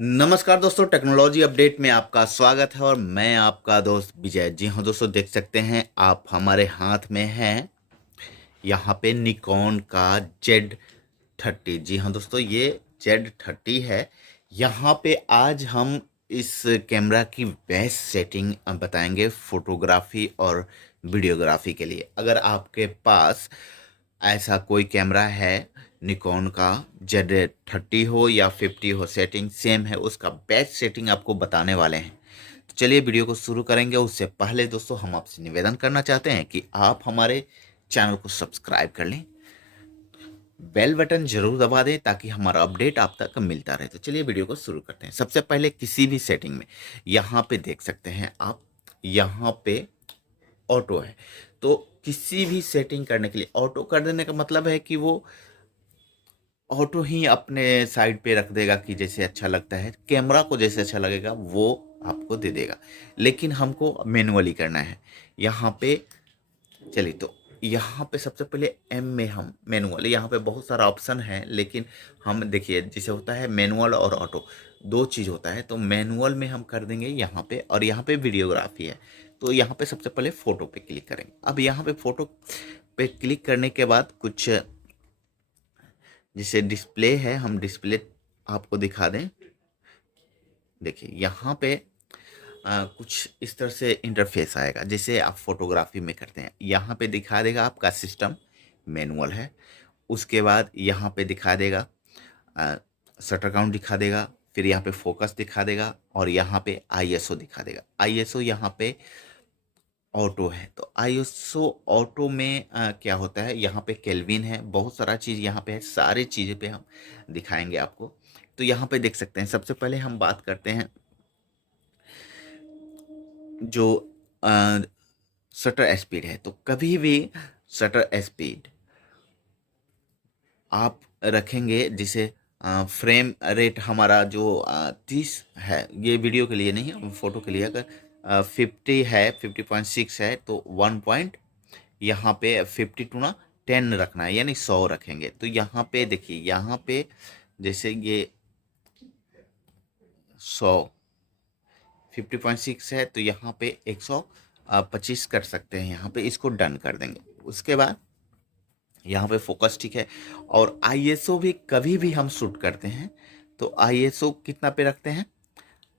नमस्कार दोस्तों, technology update में आपका स्वागत है और मैं आपका दोस्त विजय। जी हाँ दोस्तों, देख सकते हैं आप हमारे हाथ में है यहाँ पे निकॉन का Z30। जी हाँ दोस्तों, ये Z30 है। यहाँ पे आज हम इस कैमरा की बेस्ट सेटिंग बताएंगे फोटोग्राफी और वीडियोग्राफी के लिए। अगर आपके पास ऐसा कोई कैमरा है निकॉन का, Z30 हो या 50 हो, सेटिंग सेम है, उसका बेस्ट सेटिंग आपको बताने वाले हैं। तो चलिए वीडियो को शुरू करेंगे। उससे पहले दोस्तों हम आपसे निवेदन करना चाहते हैं कि आप हमारे चैनल को सब्सक्राइब कर लें, बेल बटन जरूर दबा दें ताकि हमारा अपडेट आप तक मिलता रहे। तो चलिए वीडियो को शुरू करते हैं। सबसे पहले किसी भी सेटिंग में यहाँ पे देख सकते हैं आप, यहाँ पे ऑटो है। तो किसी भी सेटिंग करने के लिए ऑटो कर देने का मतलब है कि वो ऑटो ही अपने साइड पे रख देगा कि जैसे अच्छा लगता है, कैमरा को जैसे अच्छा लगेगा वो आपको दे देगा। लेकिन हमको मैनुअली करना है। यहाँ पे चलिए, तो यहाँ पे सबसे पहले एम में हम मैनुअल, यहाँ पे बहुत सारा ऑप्शन है, लेकिन हम देखिए जैसे होता है मैनुअल और ऑटो, दो चीज़ होता है। तो मैनुअल में हम कर देंगे यहाँ पे, और यहाँ पे वीडियोग्राफी है। तो यहाँ पे सबसे पहले फ़ोटो पे क्लिक करेंगे। अब यहाँ पे फ़ोटो पे क्लिक करने के बाद कुछ जैसे डिस्प्ले है, हम डिस्प्ले आपको दिखा दें। देखिए यहाँ पे कुछ इस तरह से इंटरफेस आएगा जैसे आप फोटोग्राफी में करते हैं। यहाँ पे दिखा देगा आपका सिस्टम मैनुअल है। उसके बाद यहाँ पे दिखा देगा शटर काउंट दिखा देगा, फिर यहाँ पे फोकस दिखा देगा, और यहाँ पे आईएसओ दिखा देगा। आईएसओ यहाँ पे ऑटो है। तो आईएसओ ऑटो में क्या होता है, यहाँ पे केल्विन है, बहुत सारा चीज़ यहाँ पे है, सारी चीज़ें पे हम दिखाएंगे आपको। तो यहाँ पे देख सकते हैं। सबसे पहले हम बात करते हैं जो शटर स्पीड है। तो कभी भी शटर स्पीड आप रखेंगे, जिसे फ्रेम रेट हमारा जो 30 है, ये वीडियो के लिए नहीं है, फोटो के लिए। अगर 50 है, 50.6 है, तो 1 पॉइंट यहाँ पे 52 ना 10 रखना है, यानी 100 रखेंगे। तो यहाँ पे देखिए, यहाँ पे जैसे ये 100 50.6 है, तो यहाँ पे 125 कर सकते हैं। यहाँ पे इसको डन कर देंगे। उसके बाद यहाँ पे फोकस ठीक है। और आईएसओ भी कभी भी हम शूट करते हैं तो आईएसओ कितना पे रखते हैं,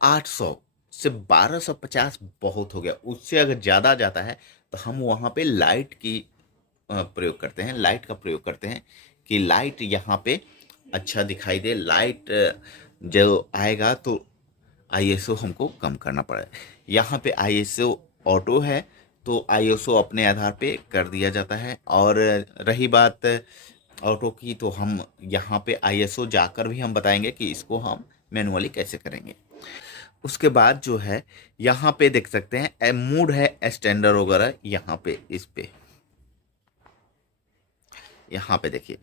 800 से 1250 बहुत हो गया। उससे अगर ज़्यादा जाता है तो हम वहाँ पे लाइट की प्रयोग करते हैं, लाइट का प्रयोग करते हैं कि लाइट यहाँ पे अच्छा दिखाई दे। लाइट जो आएगा तो आईएसओ हमको कम करना पड़ा। यहाँ पे आईएसओ ऑटो है, तो आईएसओ अपने आधार पे कर दिया जाता है। और रही बात ऑटो की, तो हम यहाँ पे आईएसओ जाकर भी हम बताएंगे कि इसको हम मैनुअली कैसे करेंगे। उसके बाद जो है यहाँ पे देख सकते हैं मूड है, स्टैंडर्ड वगैरह, यहाँ पे इस पे यहाँ पे देखिए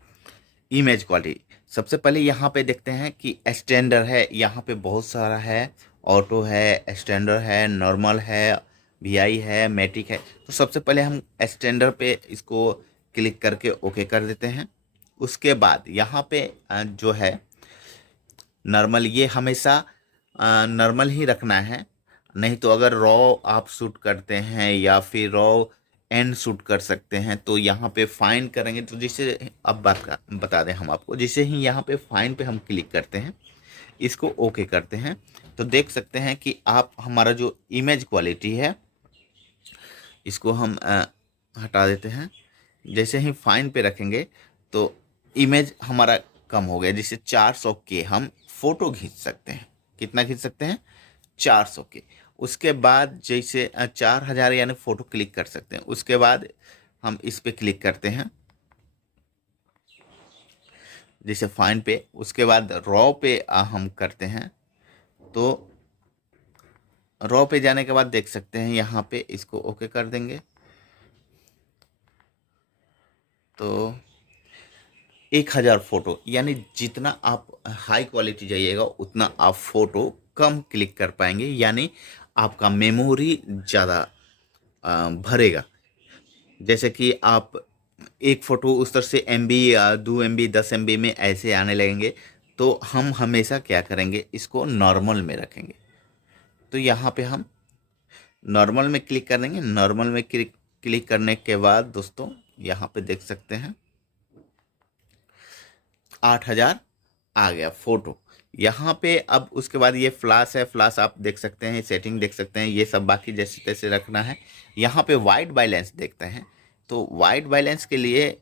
इमेज क्वालिटी। सबसे पहले यहाँ पे देखते हैं कि स्टैंडर्ड है, यहाँ पे बहुत सारा है, ऑटो है, स्टैंडर्ड है, नॉर्मल है, वीआई है, मैटिक है। तो सबसे पहले हम स्टैंडर्ड पे इसको क्लिक करके ओके कर देते हैं। उसके बाद यहाँ पे जो है नॉर्मल, ये हमेशा नॉर्मल ही रखना है। नहीं तो अगर रॉ आप शूट करते हैं या फिर रॉ एंड शूट कर सकते हैं तो यहाँ पे फाइन करेंगे। तो जिसे अब बता दें हम आपको, जिसे ही यहाँ पे फाइन पे हम क्लिक करते हैं, इसको ओके करते हैं, तो देख सकते हैं कि आप हमारा जो इमेज क्वालिटी है इसको हम हटा देते हैं। जैसे ही फाइन पे रखेंगे तो इमेज हमारा कम हो गया। जिससे 400 के हम फोटो खींच सकते हैं। कितना खींच सकते हैं, 400 के। उसके बाद जैसे 4000 यानी फ़ोटो क्लिक कर सकते हैं। उसके बाद हम इस पे क्लिक करते हैं जैसे फाइन पे। उसके बाद रॉ पे हम करते हैं। तो रॉ पे जाने के बाद देख सकते हैं यहाँ पे इसको ओके कर देंगे। तो 1000 फ़ोटो, यानी जितना आप हाई क्वालिटी जाइएगा उतना आप फ़ोटो कम क्लिक कर पाएंगे, यानी आपका मेमोरी ज़्यादा भरेगा। जैसे कि आप एक फ़ोटो उस तरह से एमबी 2 MB 10 MB में ऐसे आने लगेंगे। तो हम हमेशा क्या करेंगे, इसको नॉर्मल में रखेंगे। तो यहाँ पे हम नॉर्मल में क्लिक कर देंगे। नॉर्मल में क्लिक करने के बाद दोस्तों यहाँ पे देख सकते हैं 8000 आ गया फ़ोटो यहाँ पे। अब उसके बाद ये फ्लैश है, फ्लैश आप देख सकते हैं, सेटिंग देख सकते हैं, ये सब बाकी जैसे तैसे रखना है। यहाँ पे वाइट बैलेंस देखते हैं, तो वाइट बैलेंस के लिए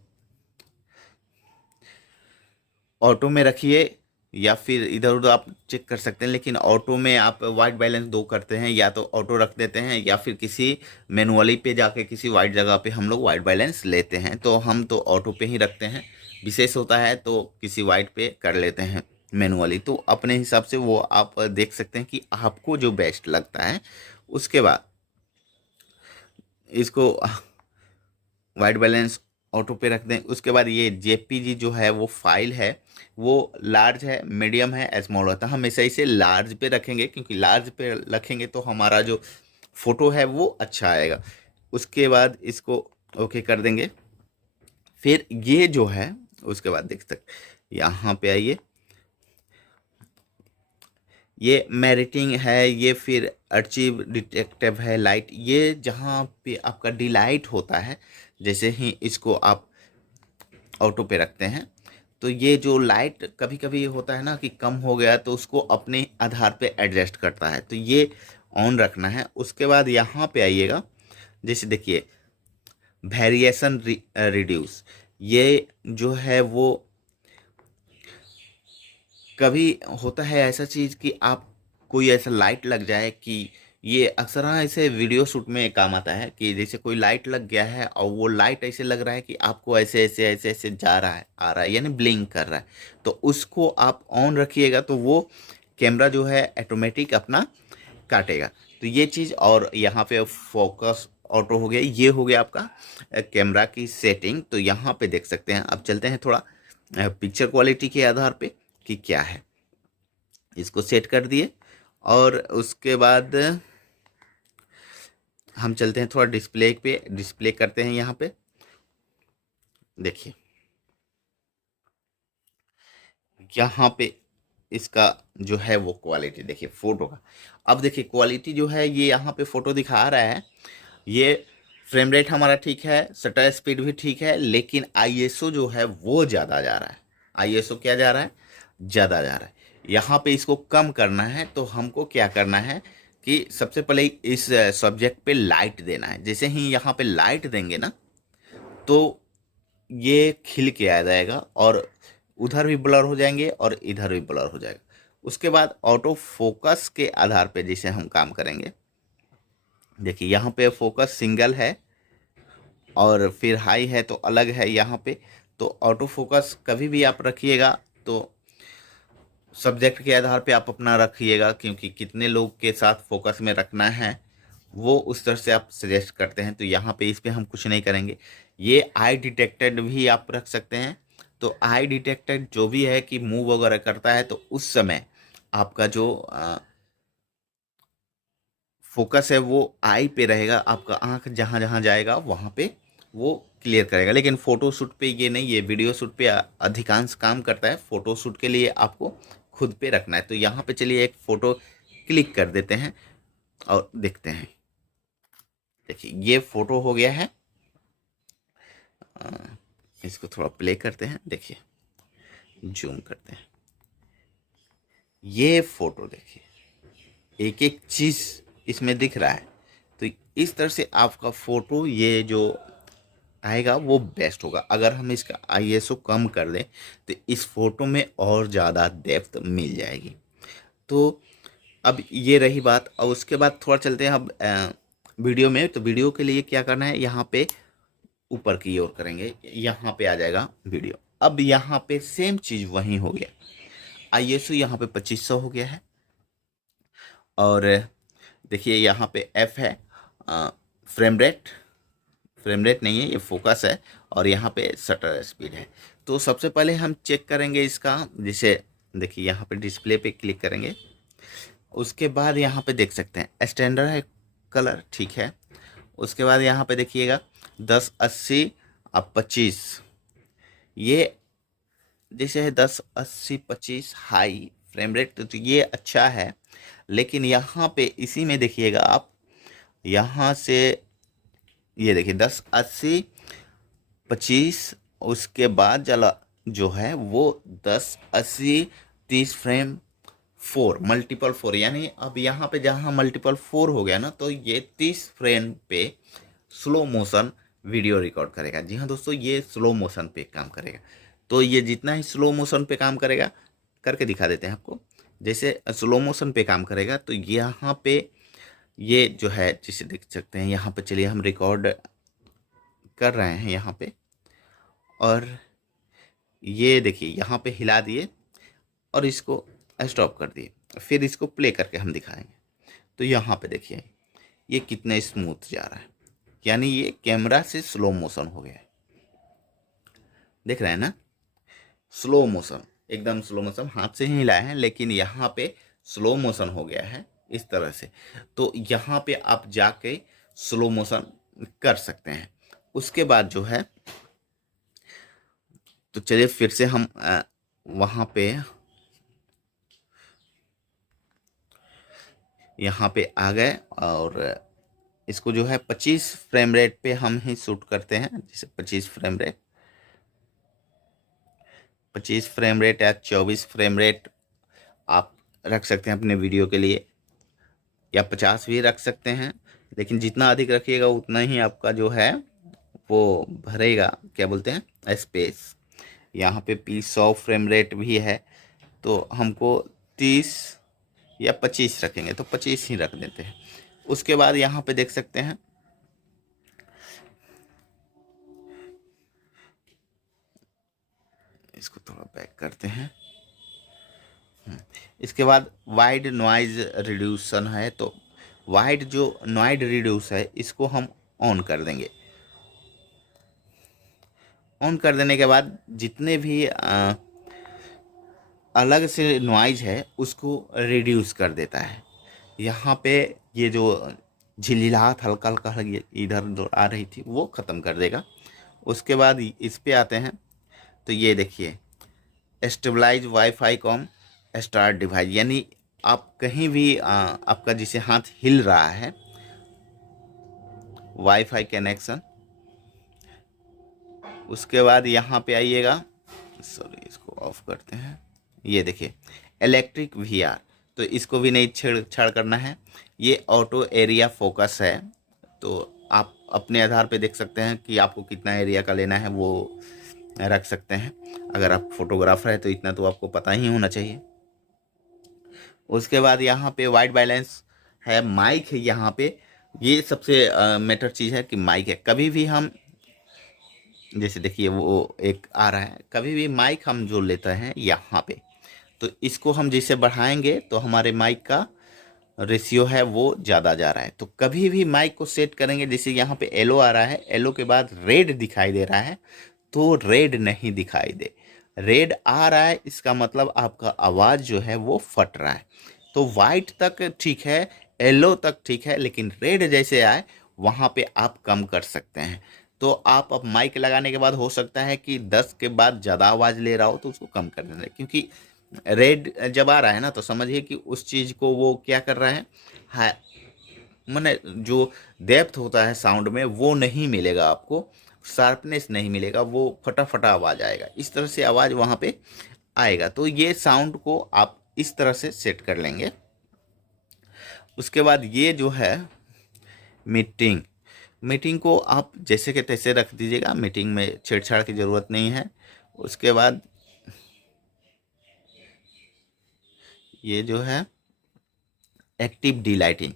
ऑटो में रखिए या फिर इधर उधर आप चेक कर सकते हैं, लेकिन ऑटो में आप वाइट बैलेंस दो करते हैं, या तो ऑटो रख देते हैं या फिर किसी मैनुअली पे जाके किसी वाइट जगह पे हम लोग वाइट बैलेंस लेते हैं। तो हम तो ऑटो पे ही रखते हैं, विशेष होता है तो किसी वाइट पे कर लेते हैं मैनुअली। तो अपने हिसाब से वो आप देख सकते हैं कि आपको जो बेस्ट लगता है। उसके बाद इसको वाइट बैलेंस ऑटो पे रख दें। उसके बाद ये जेपीजी जो है वो फाइल है, वो लार्ज है, मीडियम है, स्मॉल होता है। हमेशा इसे लार्ज पे रखेंगे, क्योंकि लार्ज पे रखेंगे तो हमारा जो फोटो है वो अच्छा आएगा। उसके बाद इसको ओके कर देंगे। फिर ये जो है उसके बाद देख सकते यहाँ पे आइए, ये मेरिटिंग है, ये फिर अर्चिव डिटेक्टिव है, लाइट, ये जहाँ पे आपका डिलाइट होता है, जैसे ही इसको आप ऑटो पे रखते हैं तो ये जो लाइट कभी कभी होता है ना कि कम हो गया, तो उसको अपने आधार पे एडजस्ट करता है, तो ये ऑन रखना है। उसके बाद यहाँ पे आइएगा, जैसे देखिए वेरिएशन रिड्यूस, ये जो है वो कभी होता है ऐसा चीज़ कि आप कोई ऐसा लाइट लग जाए कि ये अक्सर हाँ ऐसे वीडियो शूट में काम आता है कि जैसे कोई लाइट लग गया है और वो लाइट ऐसे लग रहा है कि आपको ऐसे ऐसे ऐसे ऐसे जा रहा है, आ रहा है, यानी ब्लिंक कर रहा है, तो उसको आप ऑन रखिएगा तो वो कैमरा जो है ऑटोमेटिक अपना काटेगा। तो ये चीज़, और यहाँ पे फोकस ऑटो हो गया, ये हो गया आपका कैमरा की सेटिंग। तो यहाँ पे देख सकते हैं। अब चलते हैं थोड़ा पिक्चर क्वालिटी के आधार पे कि क्या है, इसको सेट कर दिए। और उसके बाद हम चलते हैं थोड़ा डिस्प्ले पे, डिस्प्ले करते हैं। यहाँ पे देखिए, यहाँ पे इसका जो है वो क्वालिटी देखिए फोटो का। अब देखिए क्वालिटी जो है ये यहाँ पे फोटो दिखा रहा है, ये फ्रेम रेट हमारा ठीक है, शटर स्पीड भी ठीक है, लेकिन आईएसओ जो है वो ज़्यादा जा रहा है। आईएसओ क्या जा रहा है, ज़्यादा जा रहा है। यहाँ पे इसको कम करना है, तो हमको क्या करना है कि सबसे पहले इस सब्जेक्ट पे लाइट देना है। जैसे ही यहाँ पे लाइट देंगे ना, तो ये खिल के आ जाएगा और उधर भी ब्लर हो जाएंगे और इधर भी ब्लर हो जाएगा। उसके बाद ऑटो फोकस के आधार पे जैसे हम काम करेंगे, देखिए यहाँ पे फोकस सिंगल है और फिर हाई है तो अलग है यहाँ पे। तो ऑटो फोकस कभी भी आप रखिएगा तो सब्जेक्ट के आधार पे आप अपना रखिएगा, क्योंकि कितने लोग के साथ फोकस में रखना है वो उस तरह से आप सजेस्ट करते हैं। तो यहाँ पे इस पे हम कुछ नहीं करेंगे। ये आई डिटेक्टेड भी आप रख सकते हैं। तो आई डिटेक्टेड जो भी है कि मूव वगैरह करता है तो उस समय आपका जो फोकस है वो आई पे रहेगा, आपका आंख जहाँ जहाँ जाएगा वहाँ पे वो क्लियर करेगा। लेकिन फ़ोटो शूट पे ये नहीं, ये वीडियो शूट पे अधिकांश काम करता है। फ़ोटो शूट के लिए आपको खुद पे रखना है। तो यहाँ पे चलिए एक फ़ोटो क्लिक कर देते हैं और देखते हैं। देखिए ये फ़ोटो हो गया है। इसको थोड़ा प्ले करते हैं, देखिए जूम करते हैं, ये फ़ोटो देखिए एक एक चीज़ इसमें दिख रहा है। तो इस तरह से आपका फ़ोटो ये जो आएगा वो बेस्ट होगा। अगर हम इसका आईएसओ कम कर दें तो इस फोटो में और ज़्यादा डेप्थ मिल जाएगी। तो अब ये रही बात। और उसके बाद थोड़ा चलते हैं अब वीडियो में। तो वीडियो के लिए क्या करना है, यहाँ पे ऊपर की ओर करेंगे, यहाँ पे आ जाएगा वीडियो। अब यहाँ पे सेम चीज़ वहीं हो गया, आईएसओ यहाँ पे 2500 हो गया है। और देखिए यहाँ पे एफ है, फ्रेम रेट, फ्रेम रेट नहीं है, ये फोकस है। और यहाँ पे शटर स्पीड है। तो सबसे पहले हम चेक करेंगे इसका, जैसे देखिए यहाँ पे डिस्प्ले पे क्लिक करेंगे। उसके बाद यहाँ पे देख सकते हैं स्टैंडर्ड है, कलर ठीक है। उसके बाद यहाँ पे देखिएगा 1080 और 25, ये जैसे है 10 80 25 हाई फ्रेम रेट, तो ये अच्छा है। लेकिन यहाँ पे इसी में देखिएगा आप, यहाँ से ये देखिए 10 80 25, उसके बाद जला जो है वो 10 80 30 फ्रेम 4 मल्टीपल 4, यानी अब यहाँ पे जहाँ मल्टीपल 4 हो गया ना, तो ये 30 फ्रेम पे स्लो मोशन वीडियो रिकॉर्ड करेगा। जी हाँ दोस्तों, ये स्लो मोशन पे काम करेगा। तो ये जितना ही स्लो मोशन पे काम करेगा, करके दिखा देते हैं आपको। जैसे स्लो मोशन पे काम करेगा तो यहाँ पे ये जो है, जिसे देख सकते हैं यहाँ पे, चलिए हम रिकॉर्ड कर रहे हैं यहाँ पे, और ये देखिए यहाँ पे हिला दिए और इसको स्टॉप कर दिए, फिर इसको प्ले करके हम दिखाएंगे। तो यहाँ पे देखिए ये कितना स्मूथ जा रहा है, यानी ये कैमरा से स्लो मोशन हो गया है। देख रहे हैं ना, स्लो मोशन, एकदम स्लो मोशन, हाथ से ही हिलाए हैं लेकिन यहाँ पे स्लो मोशन हो गया है इस तरह से। तो यहाँ पे आप जाके स्लो मोशन कर सकते हैं। उसके बाद जो है, तो चलिए फिर से हम वहाँ पे यहाँ पे आ गए, और इसको जो है 25 फ्रेम रेट पे हम ही शूट करते हैं। जैसे 25 फ्रेम रेट, 25 फ्रेम रेट या 24 फ्रेम रेट आप रख सकते हैं अपने वीडियो के लिए, या 50 भी रख सकते हैं। लेकिन जितना अधिक रखिएगा उतना ही आपका जो है वो भरेगा, क्या बोलते हैं, स्पेस। यहाँ पे 100 फ्रेम रेट भी है, तो हमको 30 या 25 रखेंगे, तो 25 ही रख देते हैं। उसके बाद यहाँ पे देख सकते हैं, इसको थोड़ा बैक करते हैं। इसके बाद वाइड नॉइज रिड्यूसन है, तो वाइड जो नॉइज रिड्यूस है इसको हम ऑन कर देंगे। ऑन कर देने के बाद जितने भी अलग से नॉइज है उसको रिड्यूस कर देता है। यहाँ पे ये जो झिलझिलाहट हल्का हल्का इधर उधर आ रही थी वो ख़त्म कर देगा। उसके बाद इस पे आते हैं, तो ये देखिए stabilize wifi com star device, यानी आप कहीं भी आपका जिसे हाथ हिल रहा है, वाईफाई कनेक्शन। उसके बाद यहाँ पे आइएगा, सॉरी इसको ऑफ करते हैं। ये देखिए इलेक्ट्रिक वीआर, तो इसको भी नहीं छेड़छाड़ करना है। ये ऑटो एरिया फोकस है, तो आप अपने आधार पे देख सकते हैं कि आपको कितना एरिया का लेना है, वो रख सकते हैं। अगर आप फोटोग्राफर है तो इतना तो आपको पता ही होना चाहिए। उसके बाद यहाँ पे वाइट बैलेंस है, माइक है यहाँ पे। ये सबसे मैटर चीज़ है कि माइक है। कभी भी हम, जैसे देखिए वो एक आ रहा है, कभी भी माइक हम जो लेते हैं यहाँ पे, तो इसको हम जैसे बढ़ाएंगे तो हमारे माइक का रेशियो है वो ज़्यादा जा रहा है। तो कभी भी माइक को सेट करेंगे, जैसे यहाँ पे येलो आ रहा है, येलो के बाद रेड दिखाई दे रहा है, तो रेड नहीं दिखाई दे। रेड आ रहा है इसका मतलब आपका आवाज़ जो है वो फट रहा है। तो वाइट तक ठीक है, येलो तक ठीक है, लेकिन रेड जैसे आए वहाँ पे आप कम कर सकते हैं। तो आप अब माइक लगाने के बाद हो सकता है कि 10 के बाद ज़्यादा आवाज़ ले रहा हो तो उसको कम कर देना है, क्योंकि रेड जब आ रहा है ना तो समझिए कि उस चीज़ को वो क्या कर रहा है, मैंने जो डेप्थ होता है साउंड में वो नहीं मिलेगा आपको, शार्पनेस नहीं मिलेगा, वो फटा फटा आवाज़ आएगा। इस तरह से आवाज़ वहाँ पे आएगा। तो ये साउंड को आप इस तरह से सेट कर लेंगे। उसके बाद ये जो है मीटिंग, मीटिंग को आप जैसे के तैसे रख दीजिएगा, मीटिंग में छेड़छाड़ की ज़रूरत नहीं है। उसके बाद ये जो है एक्टिव डी लाइटिंग,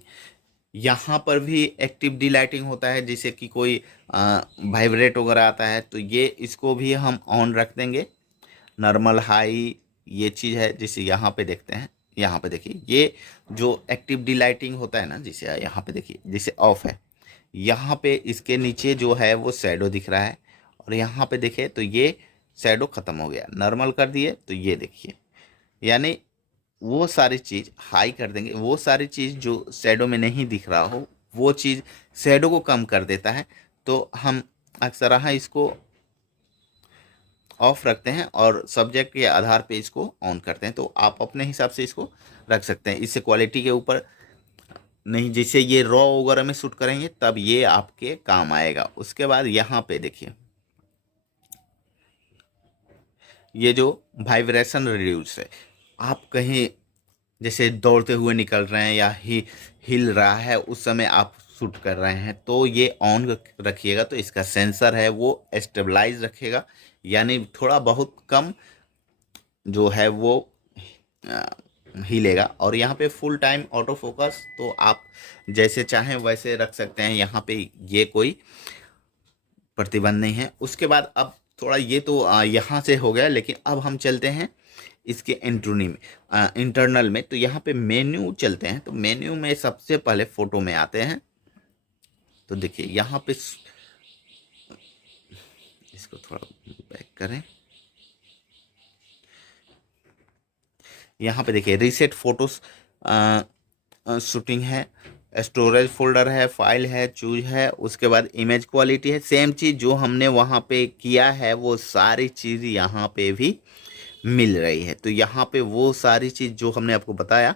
यहाँ पर भी एक्टिव डी लाइटिंग होता है, जैसे कि कोई वाइब्रेट वगैरह आता है तो ये इसको भी हम ऑन रख देंगे। नॉर्मल हाई ये चीज़ है, जैसे यहाँ पे देखते हैं, यहाँ पे देखिए ये जो एक्टिव डी लाइटिंग होता है ना, जैसे यहाँ पे देखिए जैसे ऑफ है, यहाँ पे इसके नीचे जो है वो शैडो दिख रहा है, और यहाँ पे देखें तो ये शैडो ख़त्म हो गया। नॉर्मल कर दिए तो ये देखिए, यानी वो सारी चीज़ हाई कर देंगे, वो सारी चीज़ जो शैडो में नहीं दिख रहा हो वो चीज़ शैडो को कम कर देता है। तो हम अक्सर इसको ऑफ रखते हैं और सब्जेक्ट के आधार पे इसको ऑन करते हैं। तो आप अपने हिसाब से इसको रख सकते हैं। इससे क्वालिटी के ऊपर नहीं, जैसे ये रॉ वगैरह में शूट करेंगे तब ये आपके काम आएगा। उसके बाद यहाँ पे देखिए ये जो वाइब्रेशन रिड्यूस है, आप कहीं जैसे दौड़ते हुए निकल रहे हैं या हिल रहा है उस समय आप शूट कर रहे हैं तो ये ऑन रखिएगा, तो इसका सेंसर है वो स्टेबलाइज रखेगा, यानी थोड़ा बहुत कम जो है वो हिलेगा। और यहाँ पे फुल टाइम ऑटो फोकस तो आप जैसे चाहें वैसे रख सकते हैं, यहाँ पे ये कोई प्रतिबंध नहीं है। उसके बाद अब थोड़ा ये तो यहाँ से हो गया, लेकिन अब हम चलते हैं इसके एंट्रोनी में, इंटरनल में। तो यहाँ पे मेन्यू चलते हैं। तो मेन्यू में सबसे पहले फ़ोटो में आते हैं। तो देखिए यहाँ पे इसको थोड़ा बैक करें, यहाँ पे देखिए रीसेट फोटोज शूटिंग है, स्टोरेज फोल्डर है, फाइल है, चूज है। उसके बाद इमेज क्वालिटी है। सेम चीज़ जो हमने वहाँ पे किया है वो सारी चीज़ यहाँ पे भी मिल रही है। तो यहाँ पे वो सारी चीज़ जो हमने आपको बताया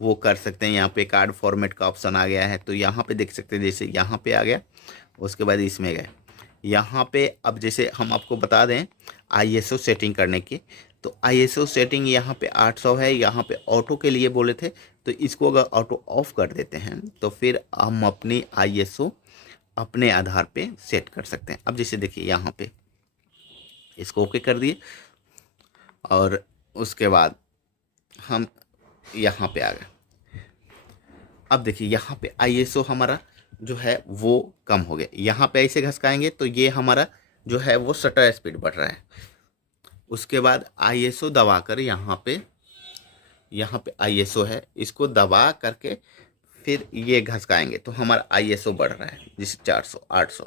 वो कर सकते हैं। यहाँ पे कार्ड फॉर्मेट का ऑप्शन आ गया है, तो यहाँ पे देख सकते हैं जैसे यहाँ पे आ गया। उसके बाद इसमें गए, यहाँ पे अब जैसे हम आपको बता दें ISO सेटिंग करने की, तो ISO सेटिंग यहाँ पे 800 है। यहाँ पे ऑटो के लिए बोले थे, तो इसको अगर ऑटो ऑफ कर देते हैं तो फिर हम अपनी ISO अपने आधार पे सेट कर सकते हैं। अब जैसे देखिए यहाँ पे इसको ओके कर दिए और उसके बाद हम यहाँ पे आ गए। अब देखिए यहाँ पे ISO हमारा जो है वो कम हो गया। यहाँ पे ऐसे घसकाएंगे तो ये हमारा जो है वो शटर स्पीड बढ़ रहा है। उसके बाद ISO दबाकर यहाँ पे ISO है, इसको दबा करके फिर ये घसकाएंगे तो हमारा ISO बढ़ रहा है, जैसे 400 800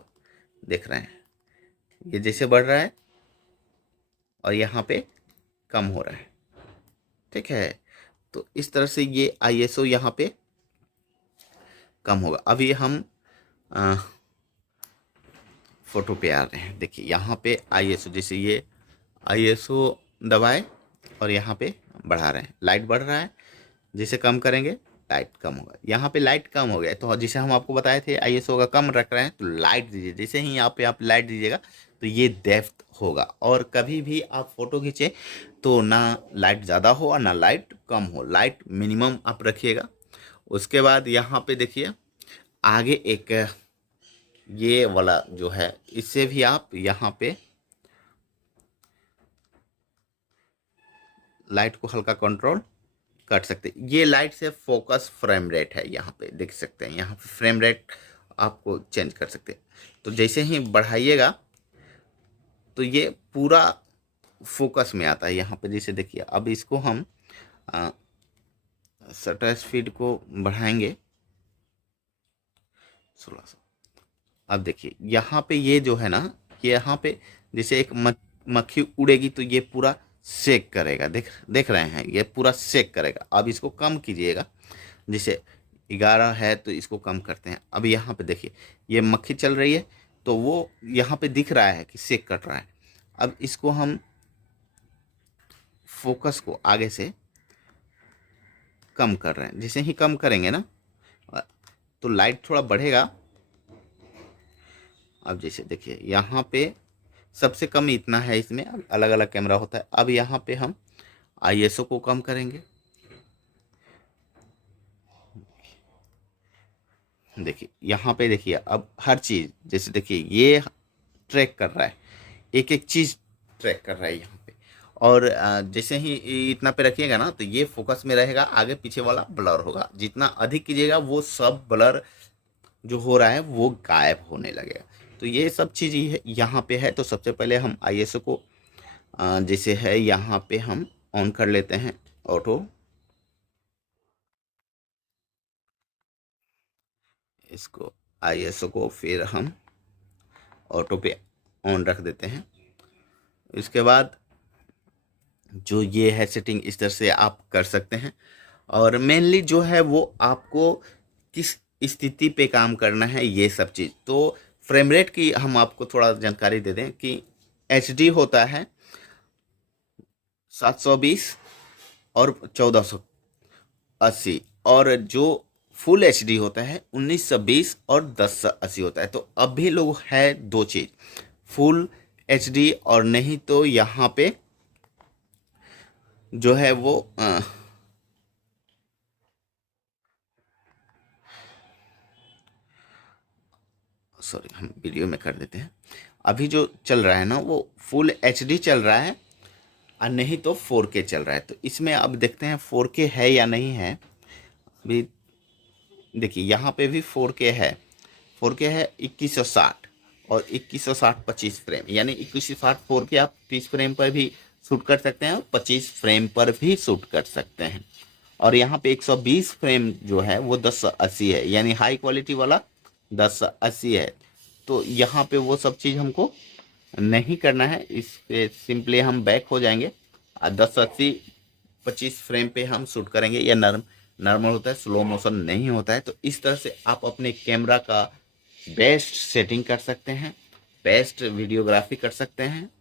देख रहे हैं, ये जैसे बढ़ रहा है और यहाँ पे कम हो रहा है। ठीक है, तो इस तरह से ये ISO यहाँ पे कम होगा। अभी हम फोटो पे आ रहे हैं। देखिए यहाँ पे ISO, जैसे ये ISO दबाए और यहाँ पे बढ़ा रहे हैं, लाइट बढ़ रहा है। जैसे कम करेंगे लाइट कम होगा। यहाँ पे लाइट कम हो गया, तो जैसे हम आपको बताए थे ISO का कम रख रहे हैं तो लाइट दीजिए। जैसे ही यहाँ पे आप लाइट दीजिएगा तो ये डेप्थ होगा। और कभी भी आप फोटो खींचे तो ना लाइट ज़्यादा हो और ना लाइट कम हो, लाइट मिनिमम आप रखिएगा। उसके बाद यहाँ पे देखिए आगे एक ये वाला जो है, इससे भी आप यहाँ पे लाइट को हल्का कंट्रोल कर सकते हैं। ये लाइट से फोकस फ्रेम रेट है, यहाँ पे देख सकते हैं। यहाँ पे फ्रेम रेट आपको चेंज कर सकते हैं। तो जैसे ही बढ़ाइएगा तो ये पूरा फोकस में आता है। यहाँ पे जैसे देखिए अब इसको हम शटर स्पीड को बढ़ाएंगे 1600। अब देखिए यहाँ पे ये जो है ना, यहाँ पे जैसे एक मक्खी उड़ेगी तो ये पूरा सेक करेगा, देख रहे हैं, ये पूरा सेक करेगा। अब इसको कम कीजिएगा, जैसे 11 है तो इसको कम करते हैं। अब यहाँ पे देखिए ये मक्खी चल रही है तो वो यहाँ पे दिख रहा है कि सेक कट रहा है। अब इसको हम फोकस को आगे से कम कर रहे हैं। जैसे ही कम करेंगे ना तो लाइट थोड़ा बढ़ेगा। अब जैसे देखिए यहाँ पे सबसे कम इतना है, इसमें अलग अलग कैमरा होता है। अब यहाँ पे हम ISO को कम करेंगे। देखिए यहाँ पे देखिए अब हर चीज़, जैसे देखिए ये ट्रैक कर रहा है, एक एक चीज़ ट्रैक कर रहा है यहाँ पे। और जैसे ही इतना पे रखिएगा ना तो ये फोकस में रहेगा, आगे पीछे वाला ब्लर होगा। जितना अधिक कीजिएगा वो सब ब्लर जो हो रहा है वो गायब होने लगेगा। तो ये सब चीज़ यहाँ पे है। तो सबसे पहले हम ISO को जैसे है यहाँ पे हम ऑन कर लेते हैं ऑटो। इसको ISO को फिर हम ऑटो पे ऑन रख देते हैं। इसके बाद जो ये है सेटिंग इस तरह से आप कर सकते हैं। और मेनली जो है वो आपको किस स्थिति पे काम करना है ये सब चीज़। तो फ्रेम रेट की हम आपको थोड़ा जानकारी दे दें कि HD होता है 720 और 1480, और जो फुल एचडी होता है 1920 और 1080 होता है। तो अभी लोग है दो चीज़, फुल एचडी और नहीं तो यहाँ पे जो है वो सॉरी, हम वीडियो में कर देते हैं। अभी जो चल रहा है ना वो फुल एचडी चल रहा है और नहीं तो 4K चल रहा है। तो इसमें अब देखते हैं 4K है या नहीं है। अभी देखिए यहाँ पे भी 4K है, 4K है 2160 और 2160 25 फ्रेम, यानी 2160 4K आप 30 फ्रेम पर भी शूट कर सकते हैं और 25 फ्रेम पर भी शूट कर सकते हैं। और यहाँ पे 120 फ्रेम जो है वो 1080 है, यानी हाई क्वालिटी वाला 1080 है। तो यहाँ पे वो सब चीज़ हमको नहीं करना है, इस पे सिंपली हम बैक हो जाएंगे और 1080 25 फ्रेम पे हम शूट करेंगे। या नॉर्मल होता है, स्लो मोशन नहीं होता है। तो इस तरह से आप अपने कैमरा का बेस्ट सेटिंग कर सकते हैं, बेस्ट वीडियोग्राफी कर सकते हैं।